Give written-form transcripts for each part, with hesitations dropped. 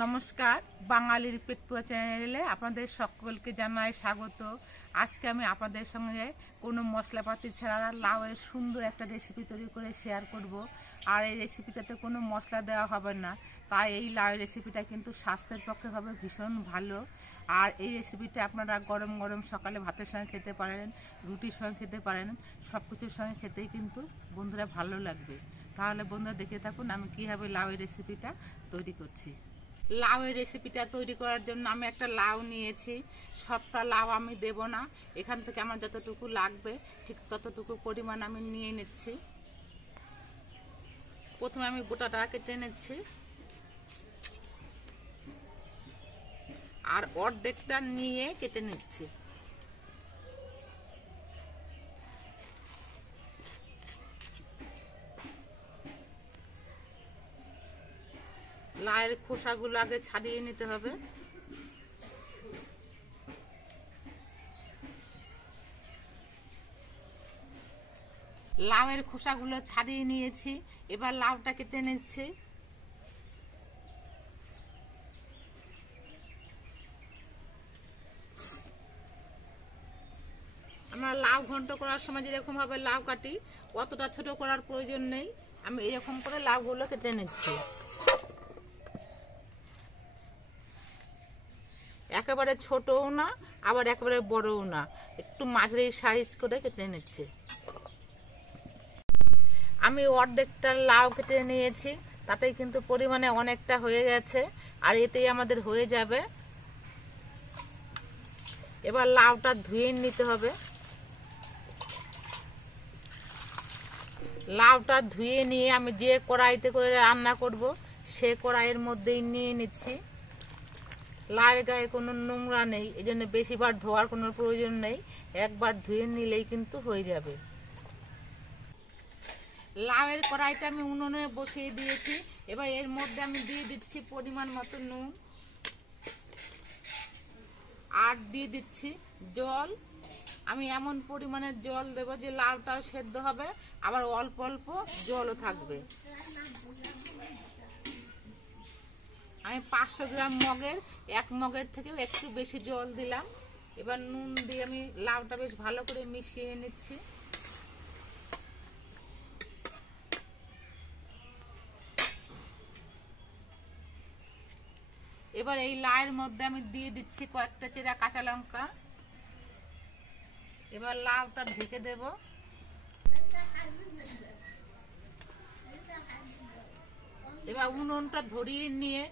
নমস্কার, বাঙালির পেটপুয়া চ্যানেলে আপনাদের সকলকে জানাই স্বাগত। আজকে আমি আপনাদের সঙ্গে কোনো মশলাপাতি ছাড়া লাউয়ের সুন্দর একটা রেসিপি তৈরি করে শেয়ার করব। আর এই রেসিপিটাতে কোনো মশলা দেওয়া হবে না, তাই এই লাউয়ের রেসিপিটা কিন্তু স্বাস্থ্যের পক্ষে হবে ভীষণ ভালো। আর এই রেসিপিটা আপনারা গরম গরম সকালে ভাতের সঙ্গে খেতে পারেন, রুটির সঙ্গে খেতে পারেন, সব কিছুর সঙ্গে খেতেই কিন্তু বন্ধুরা ভালো লাগবে। তাহলে বন্ধুরা দেখে থাকুন আমি কীভাবে লাউয়ের রেসিপিটা তৈরি করছি। লাউয়ের রেসিপিটা তৈরি করার জন্য আমি একটা লাউ নিয়েছি। সবটা লাউ আমি দেব না, এখান থেকে আমার যতটুকু লাগবে ঠিক ততটুকু পরিমাণ আমি নিয়ে নিচ্ছি। প্রথমে আমি গোটাটা কেটে নিচ্ছি, আর অর্ধেকটা নিয়ে কেটে নিচ্ছি। লাউয়ের খোসাগুলো আগে ছাড়িয়ে নিতে হবে। লাউয়ের খোসাগুলো ছাড়িয়ে নিয়েছি, এবার লাউটা কেটে নিচ্ছি। আমরা লাউ ঘন্ট করার সময় যেরকম ভাবে লাউ কাটি অতটা ছোট করার প্রয়োজন নেই, আমি এরকম করে লাউগুলো কেটে নিচ্ছি। একেবারে ছোটও না আবার একেবারে বড়ও না, একটু মাঝারি সাইজ করে কেটে নিচ্ছি। আমি অর্ধেকটা লাউ কেটে নিয়েছি, তাতে কিন্তু পরিমাণে অনেকটা হয়ে গেছে, আর এতেই আমাদের হয়ে যাবে। এবার লাউটা ধুয়ে নিতে হবে। লাউটা ধুয়ে নিয়ে আমি যে কড়াইতে করে রান্না করব সে কড়াইয়ের মধ্যেই নিয়ে নিচ্ছি। লাউয়ের গায়ে কোনো নোংরা নেই, এই জন্য বেশিবার ধোয়ার কোনো প্রয়োজন নেই, একবার ধুয়ে নিলেই কিন্তু হয়ে যাবে। লাউয়ের কড়াইটা আমি উনুনে বসিয়ে দিয়েছি। এবার এর মধ্যে আমি দিয়ে দিচ্ছি পরিমাণ মতো নুন, আর দিয়ে দিচ্ছি জল। আমি এমন পরিমাণের জল দেব যে লাউটাও সেদ্ধ হবে, আবার অল্প অল্প জলও থাকবে। আমি 500 গ্রাম মগের 1 মগের থেকেও একটু বেশি জল দিলাম। এবার নুন দিয়ে আমি লাউটা বেশ ভালো করে মিশিয়ে নিচ্ছি। এবার এই লাউয়ের মধ্যে আমি দিয়ে দিচ্ছি কয়েকটা চেরা কাঁচা লঙ্কা। এবার লাউটা ঢেকে দেব। এবার উনুনটা ধরিয়ে নিয়ে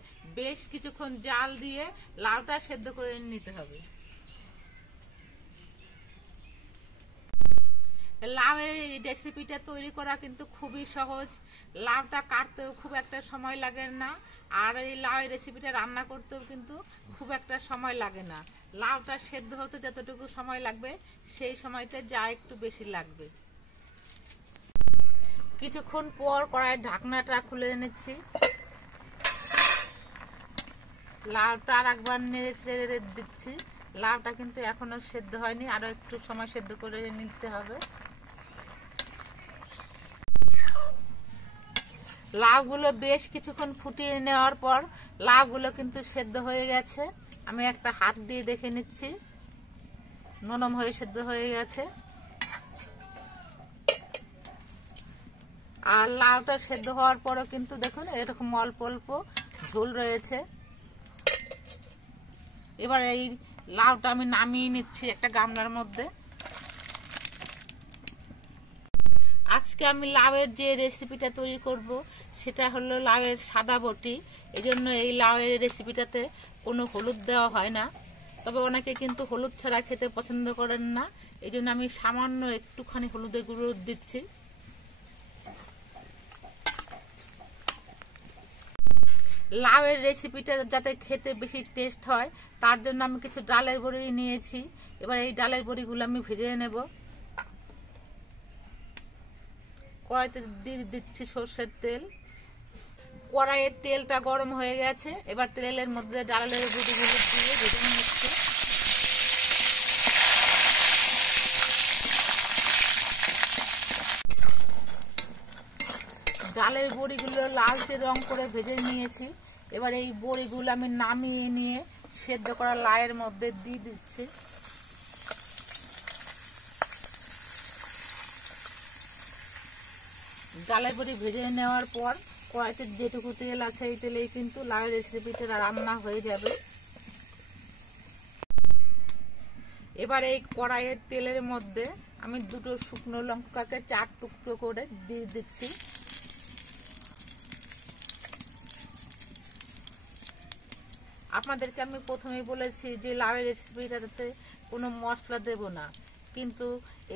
বেশ কিছুক্ষণ জাল দিয়ে লাউটা সেদ্ধ করে নিতে হবে। লাউয়ের রেসিপিটা তৈরি করা কিন্তু খুবই সহজ, লাউটা কাটতেও খুব একটা সময় লাগে না, আর এই লাউয়ের রেসিপিটা রান্না করতেও কিন্তু খুব একটা সময় লাগে না। লাউটা সেদ্ধ হতে যতটুকু সময় লাগবে সেই সময়টা যা একটু বেশি লাগবে। কিছুক্ষণ পর কড়াইয়ের ঢাকনাটা খুলে নিচ্ছি। লাউটা আর একবার নেড়ে চেড়ে দিচ্ছি। লাউটা কিন্তু এখনো সেদ্ধ হয়নি, আরো একটু সময় সেদ্ধ করে নিতে হবে। লাউগুলো বেশ কিছুক্ষণ ফুটিয়ে নেওয়ার পর লাউগুলো কিন্তু সেদ্ধ হয়ে গেছে। আমি একটা হাত দিয়ে দেখে নিচ্ছি, নরম হয়ে সেদ্ধ হয়ে গেছে। আর লাউটা সেদ্ধ হওয়ার পরও কিন্তু দেখুন এরকম অল্প অল্প ঝোল রয়েছে। এবার এই লাউটা আমি নামিয়ে নিচ্ছি একটা গামলার মধ্যে। আজকে আমি লাউয়ের যে রেসিপিটা তৈরি করব সেটা হলো লাউয়ের সাদা বটি। এজন্য এই লাউয়ের রেসিপিটাতে কোনো হলুদ দেওয়া হয় না, তবে অনেকে কিন্তু হলুদ ছাড়া খেতে পছন্দ করেন না, এই জন্য আমি সামান্য একটুখানি হলুদের গুঁড়ো দিচ্ছি। লাউয়ের রেসিপিটা যাতে খেতে বেশি টেস্ট হয় তার জন্য আমি কিছু ডালের বড়ি নিয়েছি। এবার এই ডালের বড়িগুলো আমি ভেজে নেব। কড়াইতে দিয়ে দিচ্ছি সর্ষের তেল। কড়াইয়ের তেলটা গরম হয়ে গেছে, এবার তেলের মধ্যে ডালের বড়িগুলো দিয়ে ভেজে নিচ্ছি। ডালের বড়িগুলো লালচে রং করে ভেজে নিয়েছি। এবার এই বড়িগুলো আমি নামিয়ে নিয়ে সেদ্ধ করা লাউয়ের মধ্যে দিয়ে দিচ্ছি। ডালের বড়ি ভেজে নেওয়ার পর কড়াইতে যেটুকু তেল আছে এই তেলেই কিন্তু লাউয়ের রেসিপিটা রান্না হয়ে যাবে। এবার এই কড়াইয়ের তেলের মধ্যে আমি দুটো শুকনো লঙ্কাকে 4 টুকরো করে দিয়ে দিচ্ছি। আপনাদেরকে আমি প্রথমেই বলেছি যে লাউয়ের রেসিপিটাতে কোনো মশলা দেব না, কিন্তু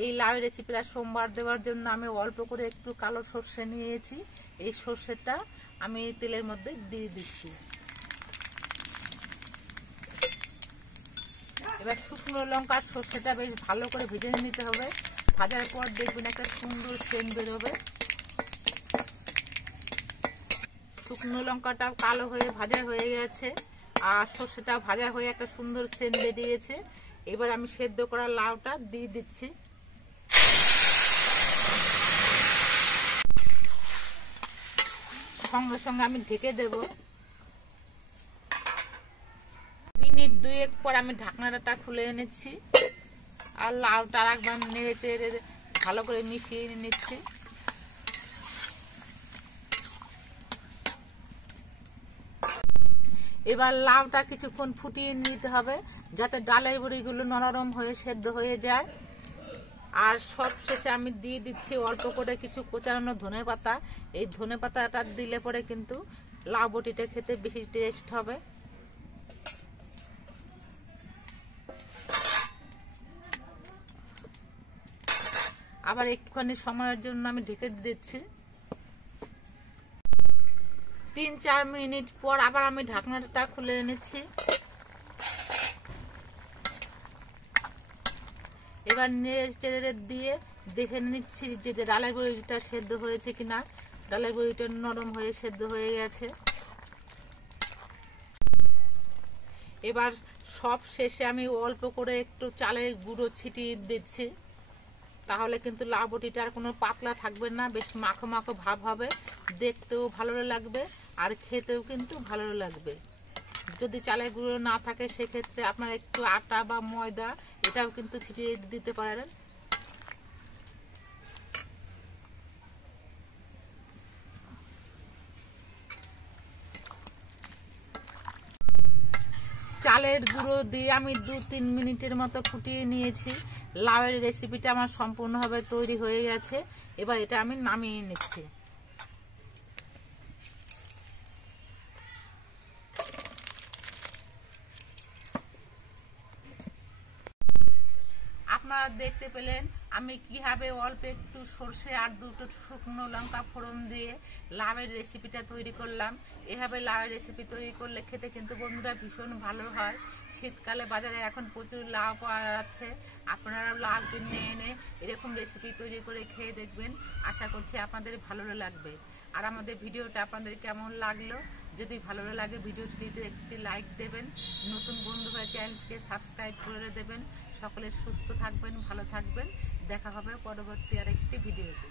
এই লাউয়ের রেসিপিটা সোমবার দেওয়ার জন্য আমি অল্প করে একটু কালো সর্ষে নিয়েছি। এই সর্ষেটা আমি তেলের মধ্যে দিয়ে দিচ্ছি। এবার শুকনো লঙ্কার সর্ষেটা বেশ ভালো করে ভেজে নিতে হবে। ভাজার পর দেখবেন একটা সুন্দর সেন্ট বেরোবে। শুকনো লঙ্কাটা কালো হয়ে ভাজা হয়ে গেছে আর সর্ষেটা ভাজা হয়ে একটা সুন্দর সেন্ট বেরিয়েছে। এবার আমি সেদ্ধ করা লাউটা দিয়ে দিচ্ছি। সঙ্গে সঙ্গে আমি ঢেকে দেব। মিনিট 2 পর আমি ঢাকনাটা খুলে এনেছি আর লাউটা একবার নেড়ে চেড়ে ভালো করে মিশিয়ে নিচ্ছি। এবার লাউটা কিছুক্ষণ ফুটিয়ে নিতে হবে যাতে ডালের বড়িগুলো নরম হয়ে সেদ্ধ হয়ে যায়। আর সব শেষে আমি দিয়ে দিচ্ছি অল্প করে কিছু কোচানো ধনেপাতা। এই ধনেপাতাটা দিলে পরে কিন্তু লাউ বড়িটা খেতে বেশি টেস্ট হবে। আবার একটুখানি সময়ের জন্য আমি ঢেকে দিচ্ছি। 3-4 মিনিট পর আবার আমি ঢাকনাটা খুলে এনেছি। এবার নেড়ে চেড়ে দিয়ে দেখে নিচ্ছি যে ডালের বড়িটা সেদ্ধ হয়েছে কিনা। ডালের বড়িটা নরম হয়ে সেদ্ধ হয়ে গেছে। এবার সব শেষে আমি অল্প করে একটু চালের গুঁড়ো ছিটিয়ে দিচ্ছি, তাহলে কিন্তু লাউ বড়িটা আর কোনো পাতলা থাকবে না, বেশ মাখো মাখো ভাব হবে, দেখতেও ভালো লাগবে আর খেতেও কিন্তু ভালো লাগবে। যদি চালের গুঁড়ো না থাকে সেক্ষেত্রে আপনারা একটু আটা বা ময়দা এটাও কিন্তু ছিটিয়ে দিতে পারেন। চালের গুঁড়ো দিয়ে আমি 2-3 মিনিটের মতো ফুটিয়ে নিয়েছি। লাউয়ের রেসিপিটা আমার সম্পূর্ণভাবে তৈরি হয়ে গেছে। এবার এটা আমি নামিয়ে নিচ্ছি। আপনারা দেখতে পেলেন আমি কিভাবে অল্প একটু সর্ষে আর 2টো শুকনো লঙ্কা ফোড়ন দিয়ে লাউয়ের রেসিপিটা তৈরি করলাম। এভাবে লাউয়ের রেসিপি তৈরি করলে খেতে কিন্তু বন্ধুরা ভীষণ ভালো হয়। শীতকালে বাজারে এখন প্রচুর লাউ পাওয়া যাচ্ছে। আপনারা লাউ কিনে এনে এরকম রেসিপি তৈরি করে খেয়ে দেখবেন, আশা করছি আপনাদের ভালো লাগবে। আর আমাদের ভিডিওটা আপনাদের কেমন লাগলো, যদি ভালো লাগে ভিডিওটিতে একটি লাইক দেবেন, নতুন বন্ধু হয়ে চ্যানেলটিকে সাবস্ক্রাইব করে দেবেন। সকলে সুস্থ থাকবেন, ভালো থাকবেন। দেখা হবে পরবর্তী আরেকটি ভিডিওতে।